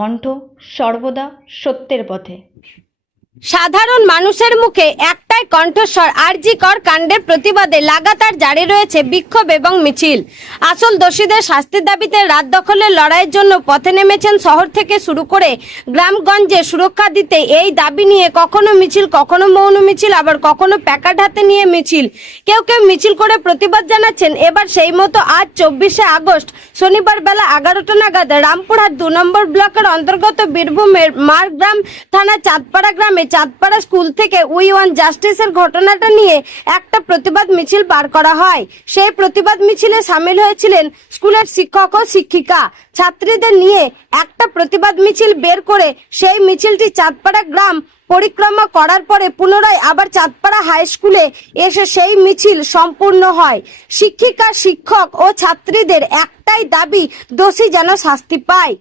কণ্ঠ সর্বদা সত্যের পথে। সাধারণ মানুষের মুখে একটাই কণ্ঠস্বর, আরজি কর কাণ্ডের প্রতিবাদে লাগাতার জারি রয়েছে বিক্ষোভ এবং মিছিল। আসল দোষীদের শাস্তির দাবিতে রাত দখলের লড়াইয়ের জন্য পথে নেমেছেন শহর থেকে শুরু করে গ্রামগঞ্জে সুরক্ষা দিতে। এই দাবি নিয়ে কখনো মিছিল, কখনো মৌন মিছিল, আবার কখনো প্যাকার্ড হাতে নিয়ে মিছিল। কেউ কেউ মিছিল করে প্রতিবাদ জানাচ্ছেন। এবার সেই মতো আজ 24শে আগস্ট শনিবার বেলা 11টা নাগাদ রামপুরহাট 2 নম্বর ব্লকের অন্তর্গত বীরভূমের মারগ্রাম থানা চাঁদপাড়া গ্রামে চাঁদপাড়া স্কুল থেকে উই ওয়ান্ট জাস্টিসের ঘটনাটা নিয়ে একটা প্রতিবাদ মিছিল বার করা হয়। সেই প্রতিবাদ মিছিলে সামিল হয়েছিলেন স্কুলের শিক্ষক ও শিক্ষিকা। ছাত্রীদের নিয়ে একটা প্রতিবাদ মিছিল বের করে সেই মিছিলটি চাঁদপাড়া গ্রাম পরিক্রমা করার পরে পুনরায় আবার চাঁদপাড়া হাই স্কুলে এসে সেই মিছিল সম্পূর্ণ হয়। শিক্ষিকা, শিক্ষক ও ছাত্রীদের একটাই দাবি, দোষী যেন শাস্তি পায়।